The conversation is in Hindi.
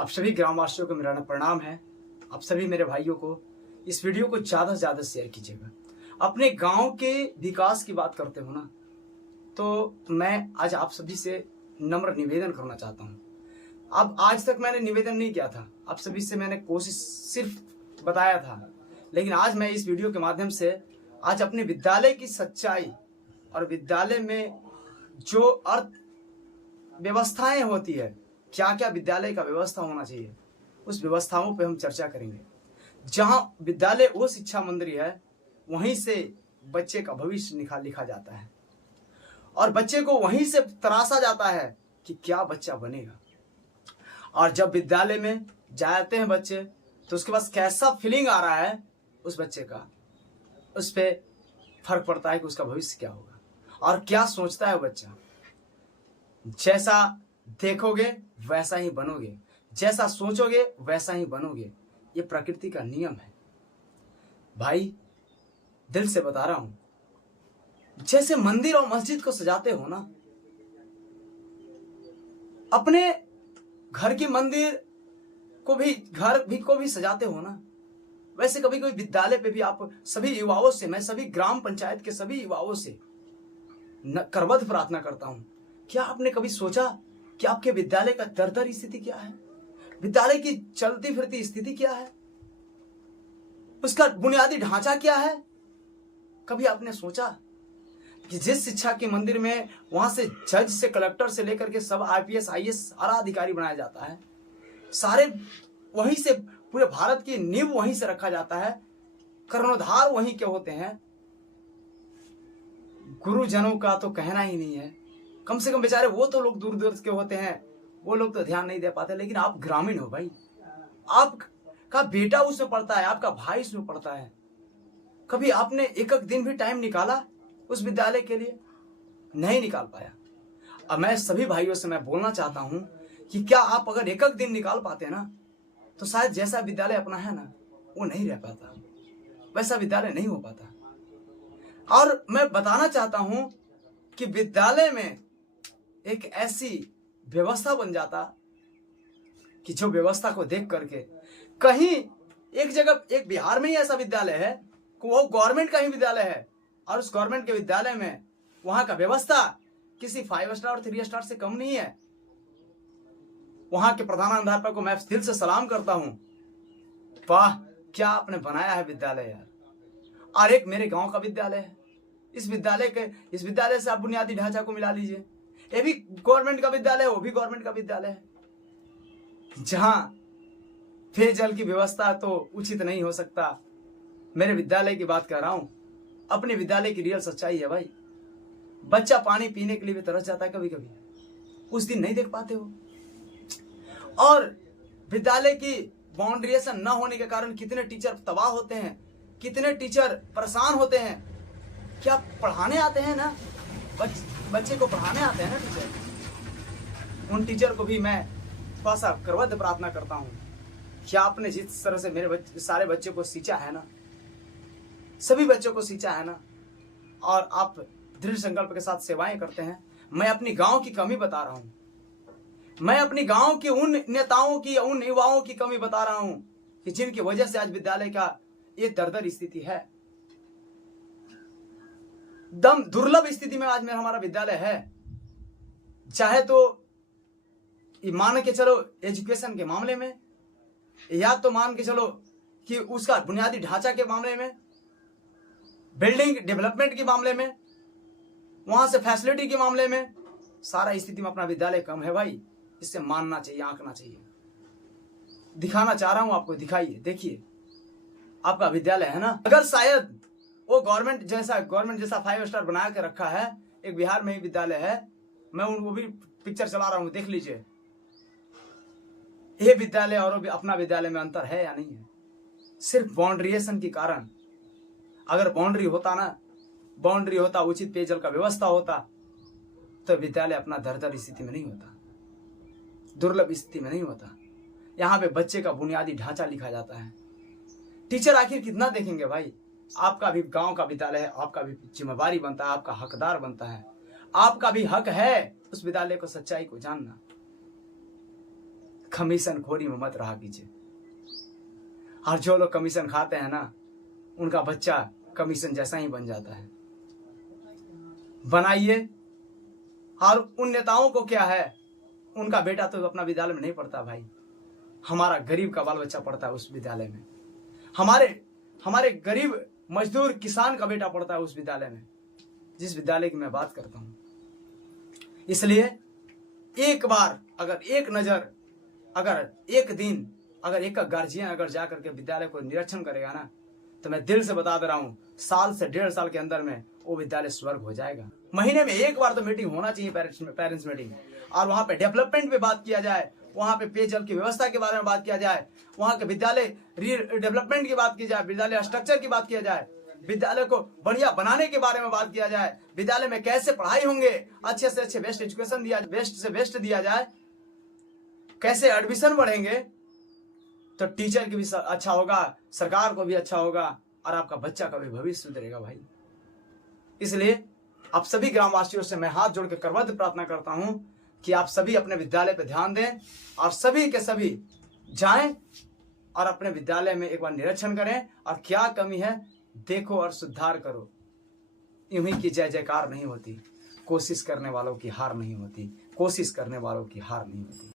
आप सभी ग्रामवासियों को मेरा प्रणाम है। आप सभी मेरे भाइयों को इस वीडियो को ज़्यादा से ज़्यादा शेयर कीजिएगा। अपने गांव के विकास की बात करते हो ना, तो मैं आज आप सभी से नम्र निवेदन करना चाहता हूँ। अब आज तक मैंने निवेदन नहीं किया था, आप सभी से मैंने कोशिश सिर्फ बताया था, लेकिन आज मैं इस वीडियो के माध्यम से आज अपने विद्यालय की सच्चाई और विद्यालय में जो अर्थ व्यवस्थाएं होती है, क्या क्या विद्यालय का व्यवस्था होना चाहिए, उस व्यवस्थाओं पे हम चर्चा करेंगे। जहां विद्यालय वो शिक्षा मंदिर है, वहीं से बच्चे का भविष्य लिखा जाता है और बच्चे को वहीं से तराशा जाता है कि क्या बच्चा बनेगा। और जब विद्यालय में जाते हैं बच्चे, तो उसके पास कैसा फीलिंग आ रहा है उस बच्चे का, उस पर फर्क पड़ता है कि उसका भविष्य क्या होगा और क्या सोचता है वो बच्चा। जैसा देखोगे वैसा ही बनोगे, जैसा सोचोगे वैसा ही बनोगे, ये प्रकृति का नियम है भाई। दिल से बता रहा हूं, जैसे मंदिर और मस्जिद को सजाते हो ना, अपने घर की मंदिर को भी सजाते हो ना, वैसे कभी कभी विद्यालय पे भी आप सभी युवाओं से, मैं सभी ग्राम पंचायत के सभी युवाओं से करबद्ध प्रार्थना करता हूं, क्या आपने कभी सोचा कि आपके विद्यालय का दरदर स्थिति क्या है, विद्यालय की चलती फिरती स्थिति क्या है, उसका बुनियादी ढांचा क्या है? कभी आपने सोचा कि जिस शिक्षा के मंदिर में वहां से जज से कलेक्टर से लेकर के सब आईपीएस आईएएस सारा अधिकारी बनाया जाता है, सारे वहीं से, पूरे भारत की नींव वहीं से रखा जाता है, कर्णधार वहीं के होते हैं। गुरुजनों का तो कहना ही नहीं है, कम से कम बेचारे वो तो लोग दूर दूर के होते हैं, वो लोग तो ध्यान नहीं दे पाते। लेकिन आप ग्रामीण हो भाई, आपका बेटा उसमें पढ़ता है, आपका भाई उसमें पढ़ता है। कभी आपने एक दिन भी टाइम निकाला उस विद्यालय के लिए? नहीं निकाल पाया। अब मैं सभी भाइयों से मैं बोलना चाहता हूं कि क्या आप अगर एक दिन निकाल पाते ना, तो शायद जैसा विद्यालय अपना है ना, वो नहीं रह पाता, वैसा विद्यालय नहीं हो पाता। और मैं बताना चाहता हूं कि विद्यालय में एक ऐसी व्यवस्था बन जाता कि जो व्यवस्था को देख करके कहीं एक जगह, एक बिहार में ही ऐसा विद्यालय है कि वो गवर्नमेंट का ही विद्यालय है, और उस गवर्नमेंट के विद्यालय में वहां का व्यवस्था किसी 5 स्टार और 3 स्टार से कम नहीं है। वहां के प्रधानाध्यापक को मैं दिल से सलाम करता हूं, वाह क्या आपने बनाया है विद्यालय यार। और एक मेरे गांव का विद्यालय है, इस विद्यालय से आप बुनियादी ढांचा को मिला लीजिए, ये भी गवर्नमेंट का विद्यालय है, वो भी गवर्नमेंट का विद्यालय है, जहां पेयजल की व्यवस्था तो उचित नहीं हो सकता। मेरे विद्यालय की बात कर रहा हूं, अपने विद्यालय की रियल सच्चाई है भाई। बच्चा पानी पीने के लिए भी तरस जाता है कभी कभी, उस दिन नहीं देख पाते हो। और विद्यालय की बाउंड्रिएशन न होने के कारण कितने टीचर तबाह होते हैं, कितने टीचर परेशान होते हैं। क्या पढ़ाने आते हैं ना, बच्चे को पढ़ाने आते हैं ना टीचर, उन टीचर को भी मैं थोड़ा सा करबद्ध प्रार्थना करता हूँ। क्या आपने जिस तरह से मेरे सारे बच्चों को सींचा है ना, सभी बच्चों को सींचा है ना, और आप दृढ़ संकल्प के साथ सेवाएं करते हैं। मैं अपनी गांव की कमी बता रहा हूं, मैं अपनी गांव के उन नेताओं की, उन युवाओं की कमी बता रहा हूं कि जिनकी वजह से आज विद्यालय का ये दरदर स्थिति है। दम दुर्लभ स्थिति में आज में हमारा विद्यालय है। चाहे तो मान के चलो एजुकेशन के मामले में, या तो मान के चलो कि उसका बुनियादी ढांचा के मामले में, बिल्डिंग डेवलपमेंट के मामले में, वहां से फैसिलिटी के मामले में, सारा स्थिति में अपना विद्यालय कम है भाई। इससे मानना चाहिए, आंकना चाहिए। दिखाना चाह रहा हूं आपको, दिखाइए, देखिए आपका विद्यालय है ना। अगर शायद वो गवर्नमेंट जैसा 5 स्टार बना के रखा है, एक बिहार में ही विद्यालय है, मैं वो भी पिक्चर चला रहा हूं, देख लीजिए। ये विद्यालय और अपना विद्यालय में अंतर है या नहीं है? सिर्फ बाउंड्रिएशन के कारण। अगर बाउंड्री होता, उचित पेयजल का व्यवस्था होता, तो विद्यालय अपना दरदर स्थिति में नहीं होता, दुर्लभ स्थिति में नहीं होता। यहाँ पे बच्चे का बुनियादी ढांचा लिखा जाता है। टीचर आखिर कितना देखेंगे भाई? आपका भी गांव का विद्यालय है, आपका भी जिम्मेवारी बनता है, आपका हकदार बनता है, आपका भी हक है उस विद्यालय को, सच्चाई को जानना। कमीशन खोरी में मत रहा कीजिए। और जो लोग कमीशन खाते हैं ना, उनका बच्चा कमीशन जैसा ही बन जाता है। बनाइए। और उन नेताओं को क्या है, उनका बेटा तो अपना विद्यालय में नहीं पढ़ता भाई, हमारा गरीब का बाल बच्चा पढ़ता है उस विद्यालय में। हमारे गरीब मजदूर किसान का बेटा पढ़ता है उस विद्यालय में, जिस विद्यालय की मैं बात करता हूं। इसलिए एक बार अगर एक नजर, अगर एक दिन, अगर एक गार्जियन अगर जाकर के विद्यालय को निरीक्षण करेगा ना, तो मैं दिल से बता दे रहा हूं, साल से 1.5 साल के अंदर में वो विद्यालय स्वर्ग हो जाएगा। महीने में एक बार तो मीटिंग होना चाहिए, पेरेंट्स मीटिंग, और वहां पे डेवलपमेंट पे बात किया जाए, वहां पे पेयजल की व्यवस्था के बारे में बात किया जाए, वहां के विद्यालय डेवलपमेंट की बात की जाए, विद्यालय स्ट्रक्चर की बात किया जाए, विद्यालय को बढ़िया बनाने के बारे में बात किया जाए, विद्यालय में कैसे पढ़ाई होंगे, अच्छे से अच्छे बेस्ट एजुकेशन दिया, बेस्ट से बेस्ट दिया जाए, कैसे एडमिशन बढ़ेंगे, तो टीचर की भी अच्छा होगा, सरकार को भी अच्छा होगा, और आपका बच्चा का भी भविष्य सुधरेगा भाई। इसलिए आप सभी ग्रामवासियों से मैं हाथ जोड़ के करवत प्रार्थना करता हूं कि आप सभी अपने विद्यालय पर ध्यान दें, और सभी के सभी जाएं और अपने विद्यालय में एक बार निरीक्षण करें, और क्या कमी है देखो और सुधार करो। यूं ही की जय जयकार नहीं होती, कोशिश करने वालों की हार नहीं होती, कोशिश करने वालों की हार नहीं होती।